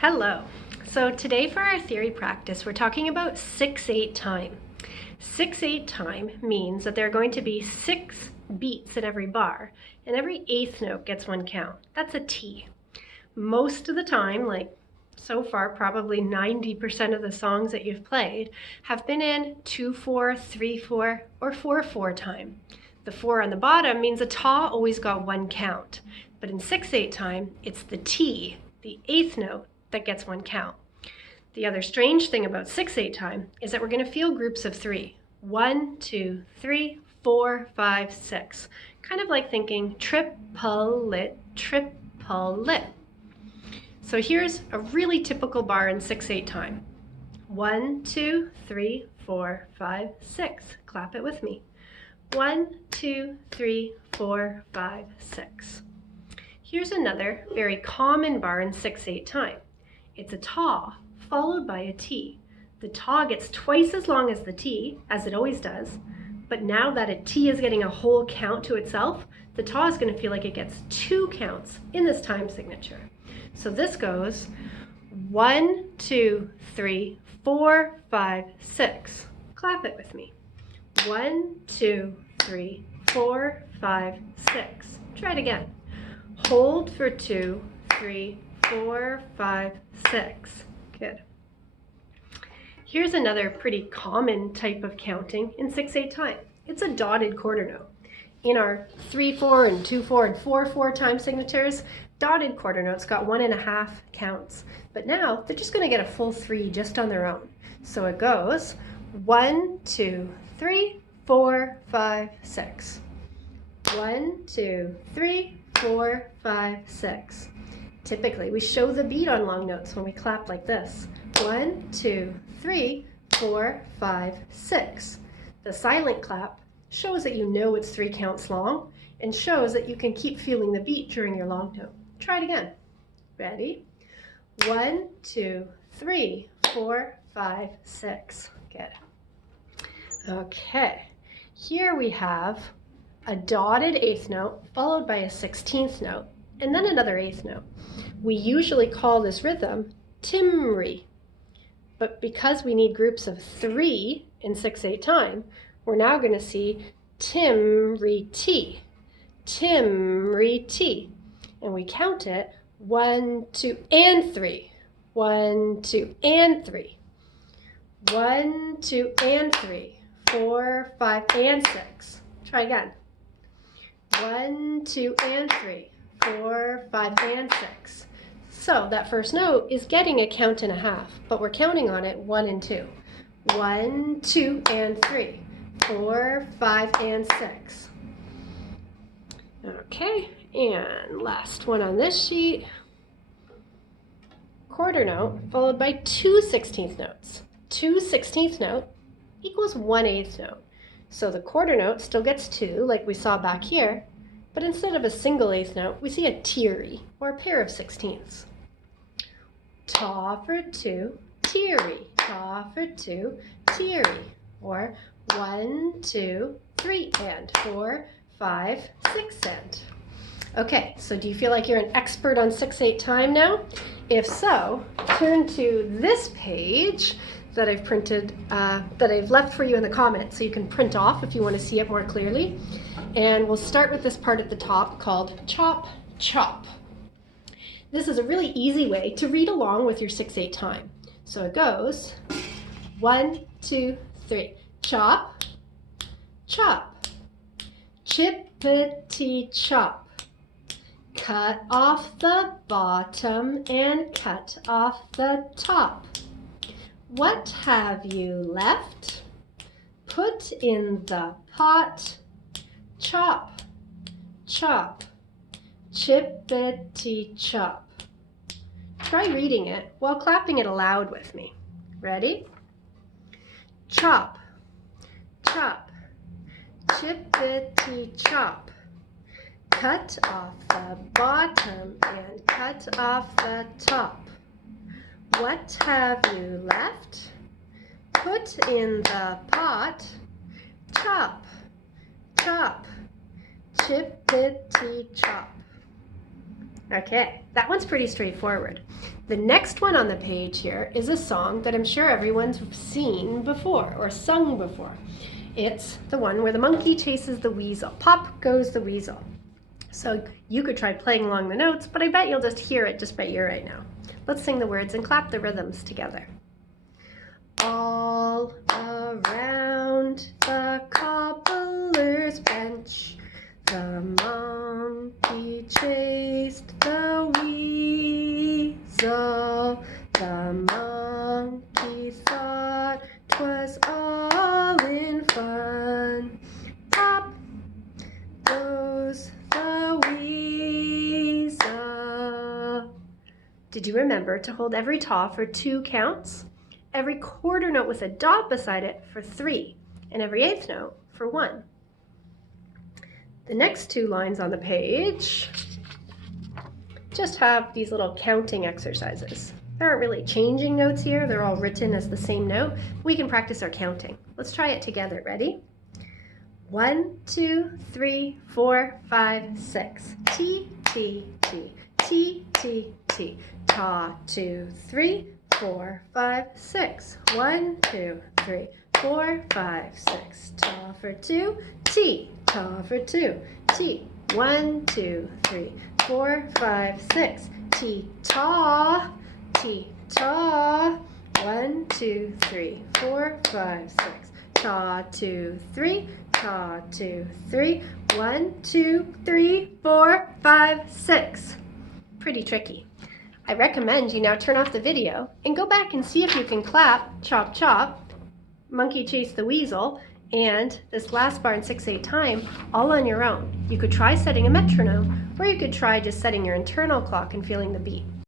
Hello. So today for our theory practice, we're talking about 6/8 time. 6/8 time means that there are going to be 6 beats in every bar, and every eighth note gets one count. That's a T. Most of the time, like so far, probably 90% of the songs that you've played have been in 2/4, 3/4, or 4/4 time. The 4 on the bottom means a ta always got one count, but in 6/8 time, it's the T, the eighth note, that gets one count. The other strange thing about 6/8 time is that we're going to feel groups of 3. 1, 2, 3, 4, 5, 6. Kind of like thinking triplet, triplet. So here's a really typical bar in 6/8 time. 1, 2, 3, 4, 5, 6. Clap it with me. 1, 2, 3, 4, 5, 6. Here's another very common bar in 6/8 time. It's a ta followed by a T. The ta gets twice as long as the T, as it always does, but now that a T is getting a whole count to itself, the ta is going to feel like it gets 2 counts in this time signature. So this goes 1, 2, 3, 4, 5, 6. Clap it with me. 1, 2, 3, 4, 5, 6. Try it again. Hold for 2, 3, 4, 5, 6. Good. Here's another pretty common type of counting in 6/8 time. It's a dotted quarter note. In our 3/4 and 2/4 and 4/4 time signatures, dotted quarter notes got 1.5 counts. But now they're just going to get a full 3 just on their own. So it goes 1, 2, 3, 4, 5, 6. 1, 2, 3, 4, 5, 6. Typically, we show the beat on long notes when we clap like this. 1, 2, 3, 4, 5, 6. The silent clap shows that you know it's 3 counts long and shows that you can keep feeling the beat during your long note. Try it again. Ready? 1, 2, 3, 4, 5, 6. Good. Okay. Here we have a dotted eighth note followed by a 16th note, and then another eighth note. We usually call this rhythm timri, but because we need groups of 3 in 6/8 time, we're now going to see timri-t, timri-t, and we count it 1, 2, and 3, 1, 2, and 3, 1, 2, and 3, 4, 5, and 6. Try again. 1, 2, and 3, 4, 5, and 6. So that first note is getting a count and a half, but we're counting on it 1 and 2. 1, 2, and 3, 4, 5, and 6. Okay, and last one on this sheet. Quarter note followed by 2 16th notes. 2 16th note equals 1 eighth note. So the quarter note still gets 2, like we saw back here, but instead of a single eighth note, we see a tiery, or a pair of 16ths. Ta for 2, tiery. Ta for 2, tiery. Or 1, 2, 3, and 4, 5, 6, and. Okay, so do you feel like you're an expert on 6/8 time now? If so, turn to this page that I've printed, that I've left for you in the comments, so you can print off if you want to see it more clearly. And we'll start with this part at the top called chop, chop. This is a really easy way to read along with your 6/8 time. So it goes 1, 2, 3. Chop, chop, chippity chop. Cut off the bottom and cut off the top. What have you left? Put in the pot. Chop, chop, chippity chop. Try reading it while clapping it aloud with me. Ready? Chop, chop, chippity chop. Cut off the bottom and cut off the top. What have you left? Put in the pot. Chop, chop, chippity chop. Okay, that one's pretty straightforward. The next one on the page here is a song that I'm sure everyone's seen before or sung before. It's the one where the monkey chases the weasel. Pop goes the weasel. So you could try playing along the notes, but I bet you'll just hear it just by ear right now. Let's sing the words and clap the rhythms together. All around the cobbler's bench, the monkey chased the weasel. The monkey thought 'twas all in fun. Pop goes the weasel. Did you remember to hold every taw for 2 counts? Every quarter note with a dot beside it for 3, and every eighth note for 1. The next 2 lines on the page just have these little counting exercises. There aren't really changing notes here, they're all written as the same note. We can practice our counting. Let's try it together. Ready? 1, 2, 3, 4, 5, 6. T, T, T, T, T, T. Taw, 2, 3, 4, 5, 6. 1, 2, 3, 4, 5, 6. Taw for 2, T. Taw for 2, T. 1, 2, 3, 4, 5, 6. T, taw, T, taw. 1, 2, 3, 4, 5, 6. Taw, 2, 3, taw, 2, 3. 1, 2, 3, 4, 5, 6. Pretty tricky. I recommend you now turn off the video and go back and see if you can clap chop chop, monkey chase the weasel, and this last bar in 6/8 time all on your own. You could try setting a metronome, or you could try just setting your internal clock and feeling the beat.